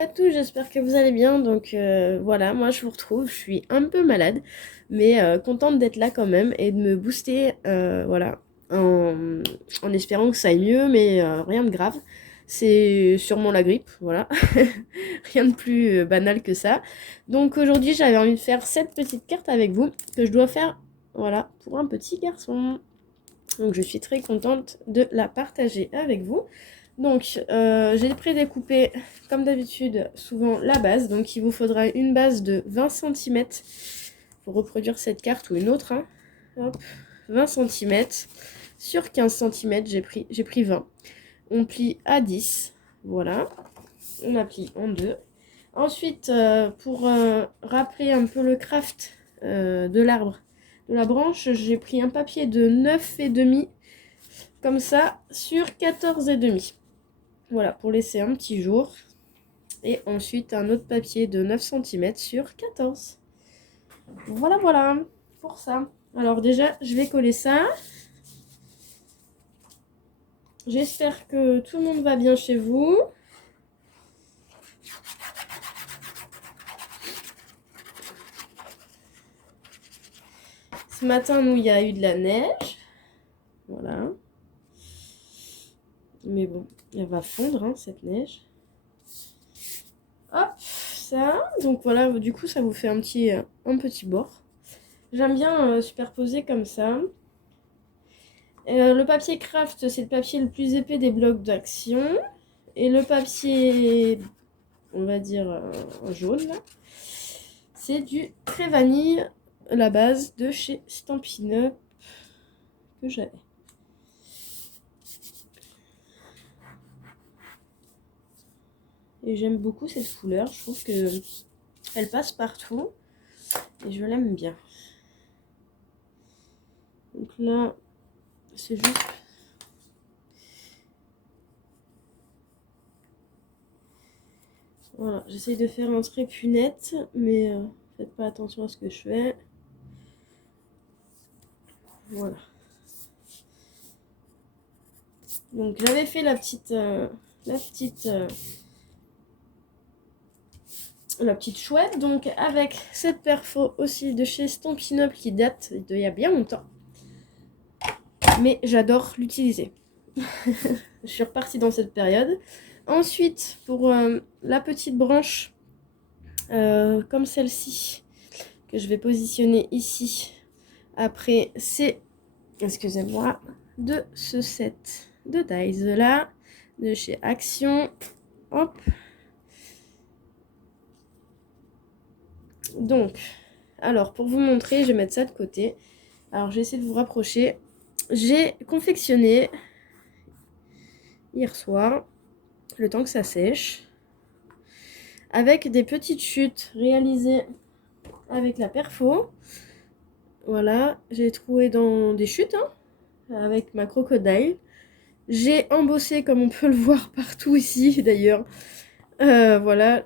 À tous, j'espère que vous allez bien. Donc voilà, moi je vous retrouve, je suis un peu malade, mais contente d'être là quand même et de me booster, voilà, en, en espérant que ça aille mieux, mais rien de grave. C'est sûrement la grippe, voilà. Rien de plus banal que ça. Donc aujourd'hui, j'avais envie de faire cette petite carte avec vous que je dois faire, voilà, pour un petit garçon. Donc je suis très contente de la partager avec vous. Donc j'ai prédécoupé comme d'habitude souvent la base. Donc il vous faudra une base de 20 cm pour reproduire cette carte ou une autre. Hein. Hop, 20 cm sur 15 cm, j'ai pris 20. On plie à 10. Voilà. On la plie en deux. Ensuite, pour rappeler un peu le craft de l'arbre, de la branche, j'ai pris un papier de 9,5 comme ça sur 14,5. Voilà, pour laisser un petit jour. Et ensuite, un autre papier de 9 cm sur 14. Voilà, voilà, pour ça. Alors déjà, je vais coller ça. J'espère que tout le monde va bien chez vous. Ce matin, nous, il y a eu de la neige. Voilà. Mais bon, elle va fondre, hein, cette neige. Hop, ça. Donc voilà, du coup, ça vous fait un petit bord. J'aime bien superposer comme ça. Le papier craft, c'est le papier le plus épais des blocs d'action. Et le papier, on va dire jaune, là, c'est du Très Vanille, la base de chez Stampin' Up que j'avais. Et j'aime beaucoup cette couleur, je trouve que elle passe partout et je l'aime bien. Donc là, c'est juste... Voilà, j'essaye de faire un trait plus net, mais faites pas attention à ce que je fais. Voilà. Donc j'avais fait la petite chouette, donc avec cette perfo aussi de chez Stampin' Up qui date d'il y a bien longtemps. Mais j'adore l'utiliser. Je suis repartie dans cette période. Ensuite, pour la petite branche, comme celle-ci, que je vais positionner ici, après c'est, excusez-moi, de ce set de dies là, de chez Action. Hop. Donc, alors pour vous montrer, je vais mettre ça de côté. Alors, je vais essayer de vous rapprocher. J'ai confectionné hier soir, le temps que ça sèche, avec des petites chutes réalisées avec la perfo. Voilà, j'ai trouvé dans des chutes, hein, avec ma crocodile. J'ai embossé, comme on peut le voir partout ici d'ailleurs, voilà,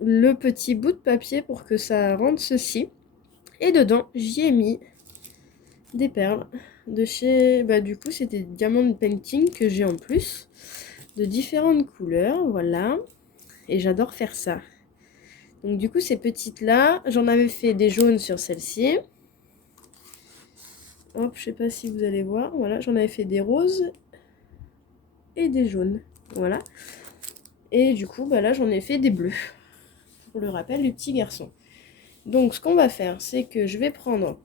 le petit bout de papier pour que ça rende ceci. Et dedans, j'y ai mis des perles de chez... Bah du coup, c'était Diamond Painting que j'ai en plus, de différentes couleurs, voilà. Et j'adore faire ça. Donc du coup, ces petites-là, j'en avais fait des jaunes sur celle-ci. Hop, je sais pas si vous allez voir, voilà, j'en avais fait des roses et des jaunes, voilà. Et du coup, bah là, j'en ai fait des bleus, pour le rappel du petit garçon. Donc, ce qu'on va faire, c'est que je vais prendre...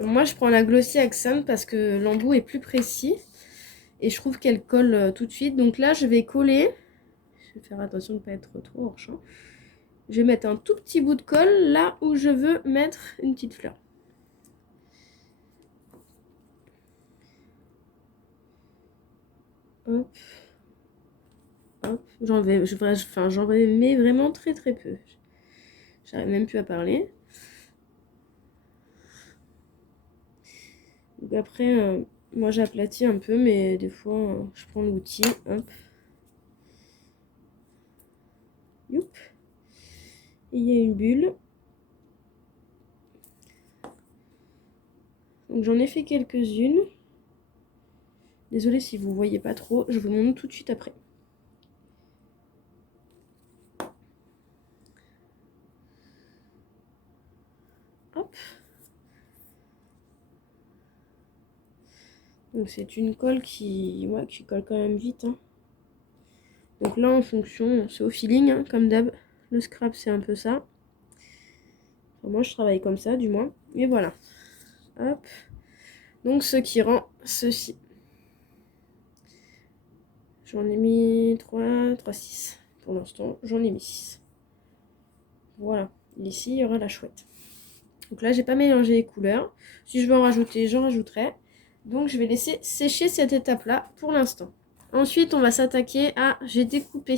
Moi, je prends la Glossy Accent parce que l'embout est plus précis. Et je trouve qu'elle colle tout de suite. Donc là, je vais coller. Je vais faire attention de ne pas être trop hors champ. Je vais mettre un tout petit bout de colle là où je veux mettre une petite fleur. Hop. Hop. J'en mets vraiment très très peu. J'arrive même plus à parler. Donc après, moi j'aplatis un peu, mais des fois, je prends l'outil. Hop. Youp. Et il y a une bulle. Donc j'en ai fait quelques-unes. Désolée si vous voyez pas trop, je vous montre tout de suite après. Donc c'est une colle qui, ouais, qui colle quand même vite, hein. Donc là en fonction, c'est au feeling, hein, comme d'hab. Le scrap c'est un peu ça. Enfin, moi je travaille comme ça du moins. Et voilà. Hop. Donc ce qui rend ceci. J'en ai mis 3, 3, 6. Pour l'instant, j'en ai mis 6. Voilà. Ici, il y aura la chouette. Donc là, j'ai pas mélangé les couleurs. Si je veux en rajouter, j'en rajouterai. Donc je vais laisser sécher cette étape-là pour l'instant. Ensuite, on va s'attaquer à... J'ai découpé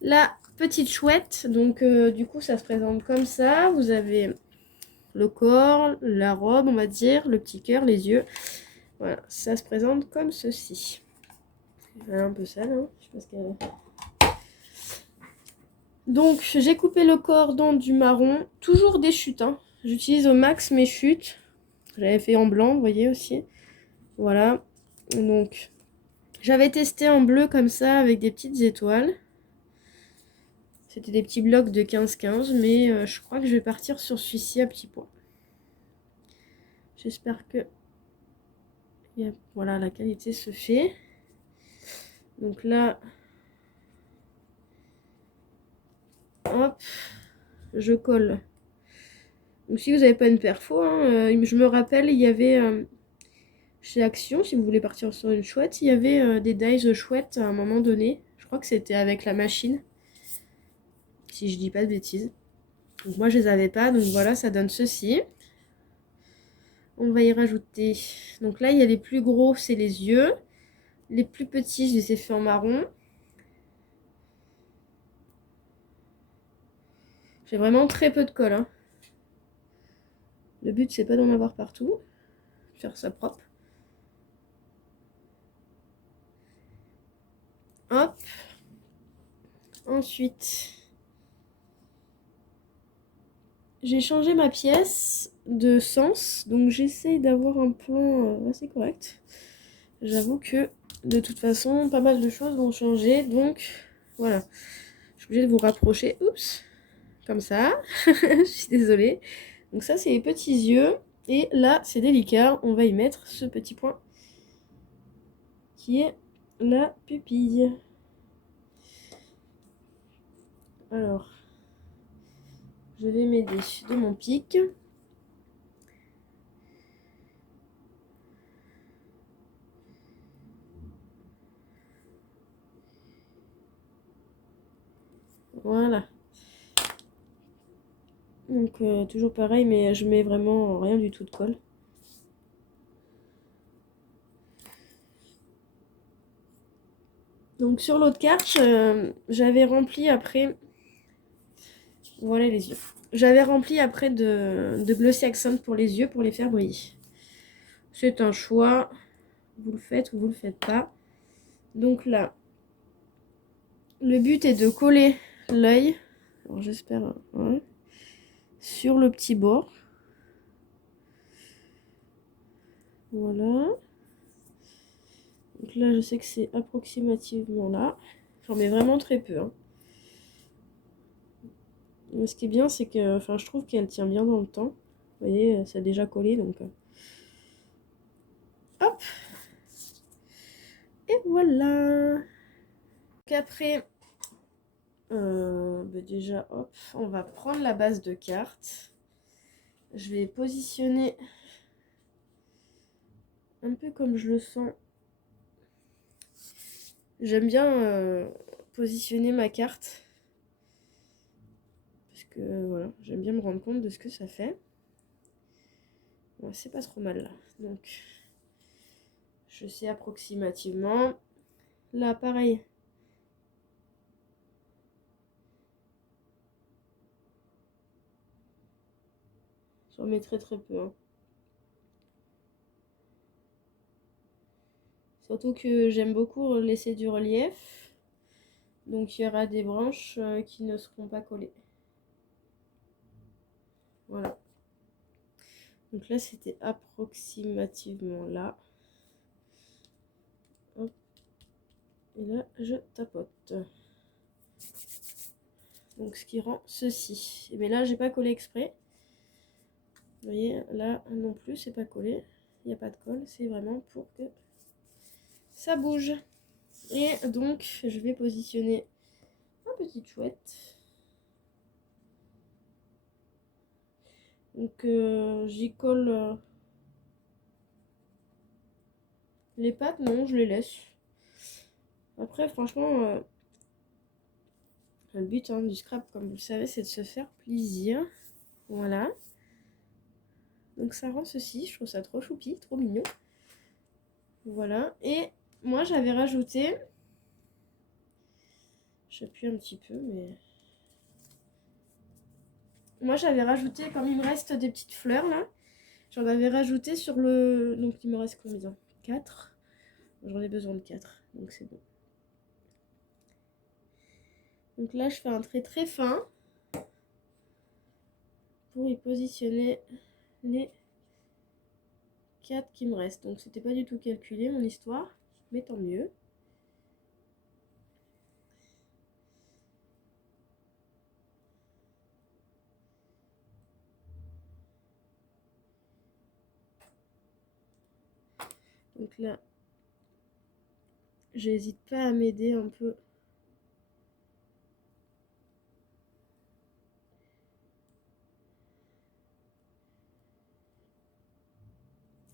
la petite chouette. Donc du coup, ça se présente comme ça. Vous avez le corps, la robe, on va dire, le petit cœur, les yeux. Voilà, ça se présente comme ceci. Elle est un peu sale, hein. Je sais pas ce qu'elle... Donc j'ai coupé le corps dans du marron, toujours des chutes, hein. J'utilise au max mes chutes. J'avais fait en blanc, vous voyez aussi. Voilà. Donc j'avais testé en bleu comme ça avec des petites étoiles. C'était des petits blocs de 15-15, mais je crois que je vais partir sur celui-ci à petits pois. J'espère que voilà, la qualité se fait. Donc là, hop, je colle. Donc si vous n'avez pas une perfo, hein, je me rappelle, il y avait chez Action, si vous voulez partir sur une chouette, il y avait des dies chouettes à un moment donné. Je crois que c'était avec la machine, si je dis pas de bêtises. Donc moi je les avais pas, donc voilà, ça donne ceci. On va y rajouter. Donc là il y a les plus gros, c'est les yeux. Les plus petits, je les ai fait en marron. J'ai vraiment très peu de colle, hein. Le but c'est pas d'en avoir partout. Faire ça propre. Hop. Ensuite, j'ai changé ma pièce de sens, donc j'essaye d'avoir un plan assez correct. J'avoue que de toute façon, pas mal de choses vont changer, donc voilà. Je suis obligée de vous rapprocher, oups, comme ça. Je suis désolée. Donc ça, c'est les petits yeux. Et là, c'est délicat, on va y mettre ce petit point qui est la pupille. Alors, je vais m'aider de mon pic. Voilà. Donc toujours pareil, mais je mets vraiment rien du tout de colle. Donc sur l'autre carte, j'avais rempli après... Voilà les yeux. J'avais rempli après de Glossy Accent pour les yeux, pour les faire briller. C'est un choix. Vous le faites ou vous le faites pas. Donc là, le but est de coller l'œil. Alors j'espère... Ouais, sur le petit bord. Voilà. Donc là, je sais que c'est approximativement là. J'en mets vraiment très peu, hein. Mais ce qui est bien, c'est que je trouve qu'elle tient bien dans le temps. Vous voyez, ça a déjà collé, donc... Hop. Et voilà. Donc après, déjà, hop, on va prendre la base de carte. Je vais positionner un peu comme je le sens. J'aime bien positionner ma carte. Parce que, voilà, j'aime bien me rendre compte de ce que ça fait. Ouais, c'est pas trop mal, là. Donc, je sais approximativement. Là, pareil. J'en mets très très peu, hein. Surtout que j'aime beaucoup laisser du relief. Donc il y aura des branches qui ne seront pas collées. Voilà. Donc là, c'était approximativement là. Hop. Et là, je tapote. Donc ce qui rend ceci. Mais là, j'ai pas collé exprès. Vous voyez, là non plus, c'est pas collé. il n'y a pas de colle, c'est vraiment pour que ça bouge. Et donc, je vais positionner ma petite chouette. Donc, j'y colle les pattes, non, je les laisse. Après, franchement, le but du scrap, comme vous le savez, c'est de se faire plaisir. Voilà. Donc, ça rend ceci. Je trouve ça trop choupi, trop mignon. Voilà. Et moi, j'avais rajouté... J'appuie un petit peu, mais... Moi, j'avais rajouté, comme il me reste des petites fleurs, là, j'en avais rajouté sur le... Donc, il me reste combien? 4. J'en ai besoin de 4, donc c'est bon. Donc là, je fais un trait très fin pour y positionner les 4 qui me restent. Donc, c'était pas du tout calculé, mon histoire, mais tant mieux. Donc là, j'hésite pas à m'aider un peu.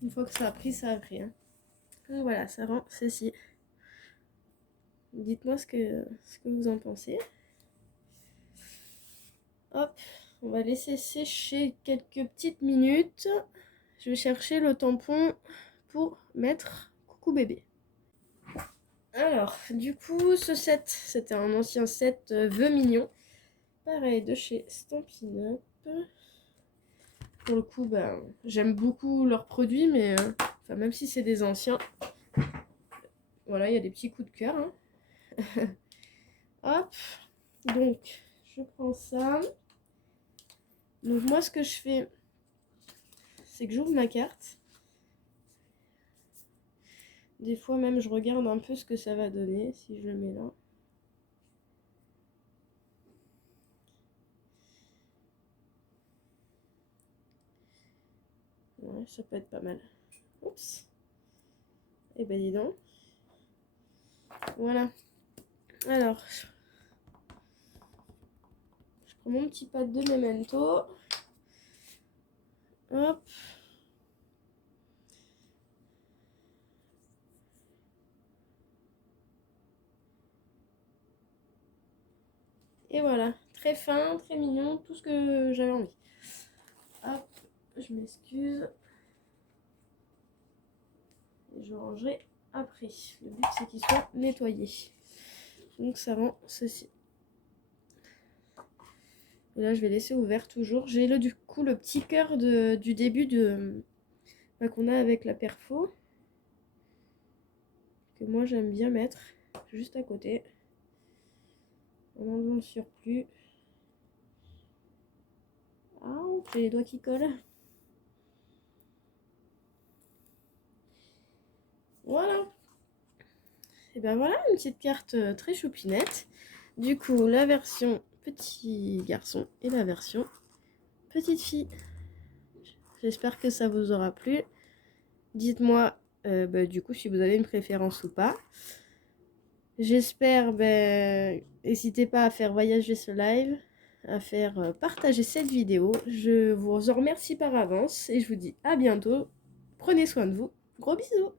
Une fois que ça a pris, ça a pris. Hein. Donc voilà, ça rend ceci. Dites-moi ce que vous en pensez. Hop, on va laisser sécher quelques petites minutes. Je vais chercher le tampon pour mettre coucou bébé. Alors, du coup, ce set, c'était un ancien set Vœux Mignons. Pareil, de chez Stampin' Up. Pour le coup, j'aime beaucoup leurs produits, mais même si c'est des anciens, voilà, il y a des petits coups de cœur. Hein. Hop, donc, je prends ça. Donc moi, ce que je fais, c'est que j'ouvre ma carte. Des fois même, je regarde un peu ce que ça va donner, si je le mets là. Ouais, ça peut être pas mal. Oups. Et ben dis donc. Voilà. Alors, je prends mon petit pad de Memento. Hop. Et voilà. Très fin, très mignon, tout ce que j'avais envie. Hop. Je m'excuse. Et je rangerai après. Le but, c'est qu'il soit nettoyé. Donc, ça rend ceci. Et là, je vais laisser ouvert toujours. J'ai du coup le petit cœur du début qu'on a avec la perfo. Que moi, j'aime bien mettre juste à côté. En enlevant le surplus. Ah, j'ai les doigts qui collent. Voilà. Et ben voilà, une petite carte très choupinette. Du coup, la version petit garçon et la version petite fille. J'espère que ça vous aura plu. Dites-moi du coup si vous avez une préférence ou pas. J'espère, n'hésitez pas à faire voyager ce live, à faire partager cette vidéo. Je vous en remercie par avance et je vous dis à bientôt. Prenez soin de vous. Gros bisous.